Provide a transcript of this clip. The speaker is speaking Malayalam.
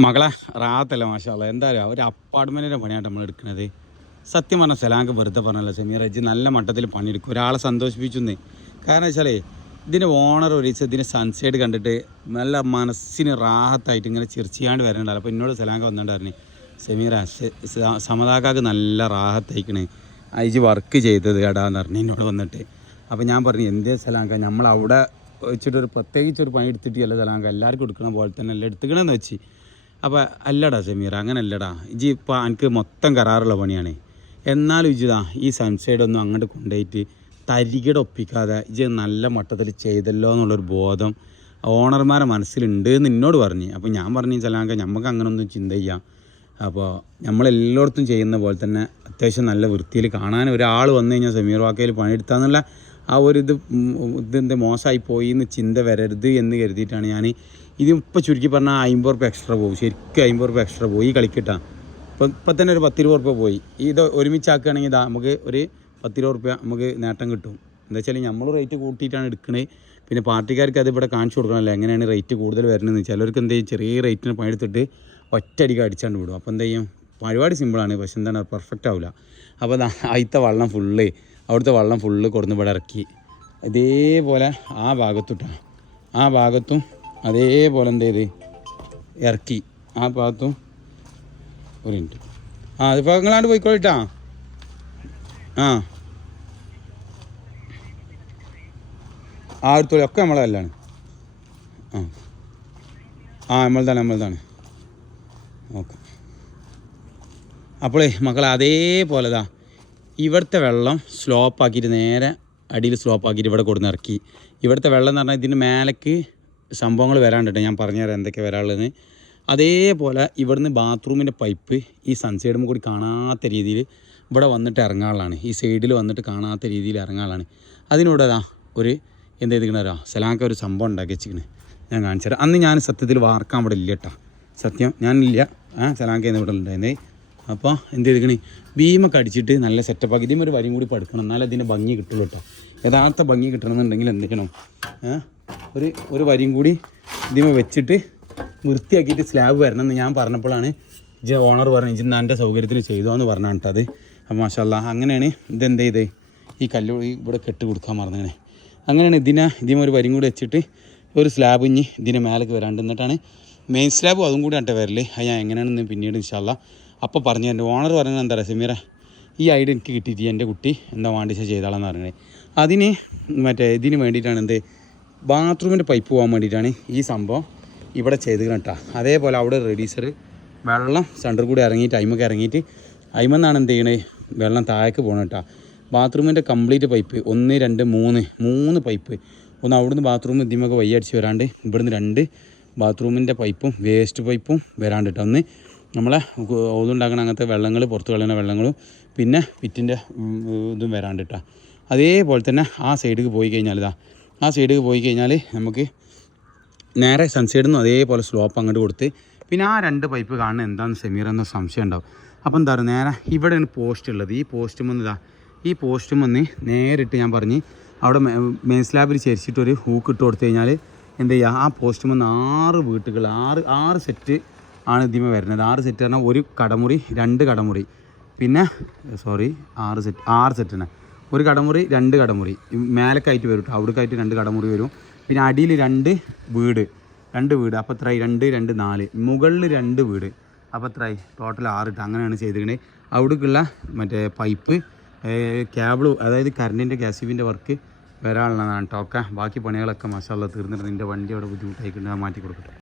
മകളെ റാത്തല്ല മാഷാല്ല എന്തായാലും ഒരു അപ്പാർട്ട്മെന്റിന്റെ പണിയായിട്ട് നമ്മൾ എടുക്കുന്നത് സത്യം പറഞ്ഞ സലാങ്ക് വെറുതെ പറഞ്ഞല്ലോ സെമീർ അജി നല്ല മട്ടത്തിൽ പണിയെടുക്കും. ഒരാളെ സന്തോഷിപ്പിച്ചെന്ന്. കാരണം വെച്ചാലേ ഇതിന്റെ ഓണർ ഒരു ഇതിന്റെ സൺസൈഡ് കണ്ടിട്ട് നല്ല മനസ്സിന് റാഹത്തായിട്ട് ഇങ്ങനെ ചിരിച്ചാണ്ട് വരണ്ടല്ലോ അപ്പോൾ എന്നോട് സലാങ്ക് വന്നിട്ടുണ്ടായിരുന്നു. സെമീറ സമതാക്കാക്ക് നല്ല റാഹത്തായിക്കണേ. അയച്ച് വർക്ക് ചെയ്തത് കേടാന്ന് പറഞ്ഞു എന്നോട് വന്നിട്ട്. അപ്പോൾ ഞാൻ പറഞ്ഞു എന്തേ സലാങ്ക നമ്മൾ അവിടെ വെച്ചിട്ട് ഒരു പ്രത്യേകിച്ച് ഒരു പണി എടുത്തിട്ടില്ല സലാങ്ക എല്ലാവർക്കും എടുക്കണ പോലെ തന്നെ അല്ല എടുത്തുക്കണമെന്ന് വെച്ച്. അപ്പോൾ അല്ലടാ സമീർ അങ്ങനെ അല്ലടാ ഇജി ഇപ്പോൾ എനിക്ക് മൊത്തം കരാറുള്ള പണിയാണ്. എന്നാലും ഇജിതാ ഈ സൺസൈഡ് ഒന്നും അങ്ങോട്ട് കൊണ്ടുപോയിട്ട് തരികിട ഒപ്പിക്കാതെ ഇജ് നല്ല മട്ടത്തിൽ ചെയ്തല്ലോ എന്നുള്ളൊരു ബോധം ഓണർമാരെ മനസ്സിലുണ്ട് എന്ന് എന്നോട് പറഞ്ഞു. അപ്പോൾ ഞാൻ പറഞ്ഞു സലാങ്ക നമുക്ക് അങ്ങനൊന്നും ചിന്ത ചെയ്യാം അപ്പോൾ നമ്മളെല്ലായിടത്തും ചെയ്യുന്ന പോലെ തന്നെ അത്യാവശ്യം നല്ല വൃത്തിയിൽ കാണാൻ ഒരാൾ വന്നു കഴിഞ്ഞാൽ സമീർ വാക്കയിൽ പണിയെടുത്താന്നുള്ള ആ ഒരു ഇത് ഇതെന്ത് മോശമായി പോയി എന്ന് ചിന്ത വരരുത് എന്ന് കരുതിയിട്ടാണ് ഞാൻ ഇത് ഇപ്പോൾ ചുരുക്കി പറഞ്ഞാൽ അമ്പത് റുപ്യ എക്സ്ട്രാ പോകും ശരിക്കും അമ്പത് റുപ്യ എക്സ്ട്രാ പോയി കളിക്കിട്ടാ. ഇപ്പം ഇപ്പം തന്നെ ഒരു പത്തിരുപത് റുപ്യ പോയി. ഇത് ഒരുമിച്ചാക്കുകയാണെങ്കിൽ ഇതാ നമുക്ക് ഒരു പത്തിരുപത് റുപ്യ നമുക്ക് നേട്ടം കിട്ടും. എന്താ വെച്ചാൽ നമ്മൾ റേറ്റ് കൂട്ടിയിട്ടാണ് എടുക്കണേ. പിന്നെ പാർട്ടിക്കാർക്ക് അത് ഇവിടെ കാണിച്ചു കൊടുക്കണമല്ലോ എങ്ങനെയാണ് റേറ്റ് കൂടുതൽ വരണമെന്ന് ചിലർക്ക് എന്ത് ചെറിയ റേറ്റിന് പണിയെടുത്തിട്ട് ഒറ്റയടിക്ക് അടിച്ചാണ്ട് വിടും. അപ്പോൾ എന്ത് ചെയ്യും? പരിപാടി സിമ്പിളാണ് പക്ഷെ എന്താണ് പെർഫെക്റ്റ് ആവില്ല അപ്പോൾ ആദ്യത്തെ വള്ളം ഫുള്ള് അവിടുത്തെ വള്ളം ഫുള്ള് കൊടുന്ന് ഇവിടെ ഇറക്കി. ഇതേപോലെ ആ ഭാഗത്തുട്ടാണ് ആ ഭാഗത്തും അതേപോലെ എന്ത് ചെയ്ത്? ഇറക്കി. ആ ഭാഗത്തും ഒരു മിനിറ്റ് ആ അതിപ്പോൾ നിങ്ങളാണ്ട് പോയിക്കോളിട്ടാ. ആ. ആ അടുത്തോളി ഒക്കെ നമ്മളെ കല്ലാണ്. ആ. ആ നമ്മളതാണ് നമ്മളതാണ്. ഓക്കെ. അപ്പോളേ മക്കളെ അതേപോലെ താ ഇവിടുത്തെ വെള്ളം സ്ലോപ്പാക്കിയിട്ട് നേരെ അടിയിൽ സ്ലോപ്പാക്കിയിട്ട് ഇവിടെ കൊടുന്ന് ഇറക്കി. ഇവിടുത്തെ വെള്ളം എന്ന് പറഞ്ഞാൽ ഇതിന് മേലേക്ക് സംഭവങ്ങൾ വരാണ്ടിട്ട് ഞാൻ പറഞ്ഞുതരാം എന്തൊക്കെ വരാനുള്ളതെന്ന്. അതേപോലെ ഇവിടുന്ന് ബാത്റൂമിന്റെ പൈപ്പ് ഈ സൺസൈഡും കൂടി കാണാത്ത രീതിയിൽ ഇവിടെ വന്നിട്ട് ഇറങ്ങാനുള്ളതാണ്. ഈ സൈഡിൽ വന്നിട്ട് കാണാത്ത രീതിയിൽ ഇറങ്ങാനുള്ളതാണ്. അതിനൂടെ അതാ ഒരു എന്ത് ചെയ്തിക്കണോ സലാങ്ക ഒരു സംഭവം ഉണ്ടാക്കി വെച്ചിരിക്കണേ. ഞാൻ കാണിച്ചു തരാം അന്ന് ഞാൻ സത്യത്തിൽ വാർക്കാൻ ഇവിടെ ഇല്ല കേട്ടോ. സത്യം ഞാനില്ല. ആ സലാങ്ക ഇവിടെ ഉണ്ടായിരുന്നേ. അപ്പോൾ എന്ത് ചെയ്തിരിക്കണേ ഭീമൊക്കെ അടിച്ചിട്ട് നല്ല സെറ്റപ്പ് ആക്കി. ഇതിമൊരു വരിയും കൂടി പഠിക്കണം എന്നാലേ അതിന്റെ ഭംഗി കിട്ടുള്ളൂ കേട്ടോ യഥാർത്ഥ ഭംഗി കിട്ടണമെന്നുണ്ടെങ്കിൽ എന്ത് ചെയ്യണം ഒരു ഒരു വരിയും കൂടി ഇതിമ വെച്ചിട്ട് വൃത്തിയാക്കിയിട്ട് സ്ലാബ് വരണം എന്ന് ഞാൻ പറഞ്ഞപ്പോഴാണ് ഇജ ഓണർ പറഞ്ഞു ഇജ് എന്റെ സൗകര്യത്തിന് ചെയ്തോ എന്ന് പറഞ്ഞാണ് കേട്ടോ അത് അപ്പോൾ മാഷല്ല അങ്ങനെയാണ് ഇതെന്ത് ചെയ്തേ? ഈ കല്ല് ഇവിടെ കെട്ട് കൊടുക്കാൻ മറന്നങ്ങനെ അങ്ങനെയാണ് ഇതിനെ ഇതിമ ഒരു വരിയും കൂടി വെച്ചിട്ട് ഒരു സ്ലാബ് ഇഞ്ഞ് ഇതിന്റെ മേലേക്ക് വരാണ്ട് എന്നിട്ടാണ് മെയിൻ സ്ലാബും അതും കൂടി ആട്ടെ വരൽ. അത് ഞാൻ എങ്ങനെയാണെന്ന് പിന്നീട് ഇൻഷാല്ല അപ്പോൾ പറഞ്ഞു എന്റെ ഓണർ പറയുന്നത് എന്താ പറയുക സമീറ? ഈ ഐഡിയ എനിക്ക് കിട്ടിയിട്ട് എന്റെ കുട്ടി എന്താ വേണ്ടിച്ച ചെയ്താളെന്ന് പറഞ്ഞത് അതിന് മറ്റേ ഇതിന് വേണ്ടിയിട്ടാണ് എന്ത്? ബാത്റൂമിന്റെ പൈപ്പ് പോകാൻ വേണ്ടിയിട്ടാണ് ഈ സംഭവം ഇവിടെ ചെയ്ത് കേട്ടോ അതേപോലെ അവിടെ റെഡീസർ വെള്ളം സെന്റർ കൂടി ഇറങ്ങിയിട്ട് അയിമൊക്കെ ഇറങ്ങിയിട്ട് അയിമെന്നാണ് എന്ത് ചെയ്യണേ? വെള്ളം താഴേക്ക് പോകണം കേട്ടോ ബാത്റൂമിന്റെ കംപ്ലീറ്റ് പൈപ്പ് ഒന്ന് രണ്ട് മൂന്ന് മൂന്ന് പൈപ്പ്. ഒന്ന് അവിടുന്ന് ബാത്റൂം ഇതിമൊക്കെ വയ്യടിച്ച് വരാണ്ട് ഇവിടുന്ന് രണ്ട് ബാത്റൂമിന്റെ പൈപ്പും വേസ്റ്റ് പൈപ്പും വരാണ്ടിട്ട് ഒന്ന് നമ്മളെ ഓതുണ്ടാക്കണ അങ്ങനത്തെ വെള്ളങ്ങൾ പുറത്ത് കളയുന്ന വെള്ളങ്ങളും പിന്നെ പിറ്റിന്റെ ഇതും വരാണ്ട് കേട്ടോ അതേപോലെ തന്നെ ആ സൈഡിൽ പോയി കഴിഞ്ഞാൽ ഇതാ ആ സൈഡിൽ പോയി കഴിഞ്ഞാൽ നമുക്ക് നേരെ സൺസൈഡിൽ നിന്നും അതേപോലെ സ്ലോപ്പ് അങ്ങോട്ട് കൊടുത്ത് പിന്നെ ആ രണ്ട് പൈപ്പ് കാണുന്ന എന്താണെന്ന് സെമീർ എന്ന സംശയം ഉണ്ടാവും. അപ്പോൾ എന്താ പറയുക നേരെ ഇവിടെയാണ് പോസ്റ്റ് ഉള്ളത്. ഈ പോസ്റ്റ് ഇതാ ഈ പോസ്റ്റ് വന്ന് നേരിട്ട് ഞാൻ പറഞ്ഞ് അവിടെ മെയിൻ സ്ലാബിൽ ചരിച്ചിട്ടൊരു ഹൂക്ക് ഇട്ട് കൊടുത്തു കഴിഞ്ഞാൽ എന്ത് ചെയ്യുക? ആ പോസ്റ്റ് വന്ന് ആറ് വീട്ടുകൾ ആറ് ആറ് സെറ്റ് ആണ് ഇതിമ വരുന്നത്. ആറ് സെറ്റ് പറഞ്ഞാൽ ഒരു കടമുറി രണ്ട് കടമുറി. പിന്നെ സോറി ആറ് സെറ്റ് ആറ് സെറ്റിന് ഒരു കടമുറി രണ്ട് കടമുറി. മേലക്കായിട്ട് വരും കേട്ടോ അവിടേക്കായിട്ട് രണ്ട് കടമുറി വരും. പിന്നെ അടിയിൽ രണ്ട് വീട്. രണ്ട് വീട്. അപ്പോൾ എത്രയായി? രണ്ട് രണ്ട് നാല്. മുകളിൽ രണ്ട് വീട്. അപ്പോൾ എത്രയായി? ടോട്ടൽ ആറ് ഇട്ട് അങ്ങനെയാണ് ചെയ്തിരിക്കണേ. അവിടേക്കുള്ള മറ്റേ പൈപ്പ് കേബിൾ അതായത് കറണ്ടിന്റെ ഗ്യാസിബിന്റെ വർക്ക് വരാനുള്ളതാണ്. കേട്ടോ ഒക്കെ ബാക്കി പണികളൊക്കെ മസാല തീർന്നിട്ട് നിന്റെ വണ്ടി അവിടെ ബുദ്ധിമുട്ടായിക്കൊണ്ട് ഞാൻ മാറ്റി കൊടുക്കട്ടെ.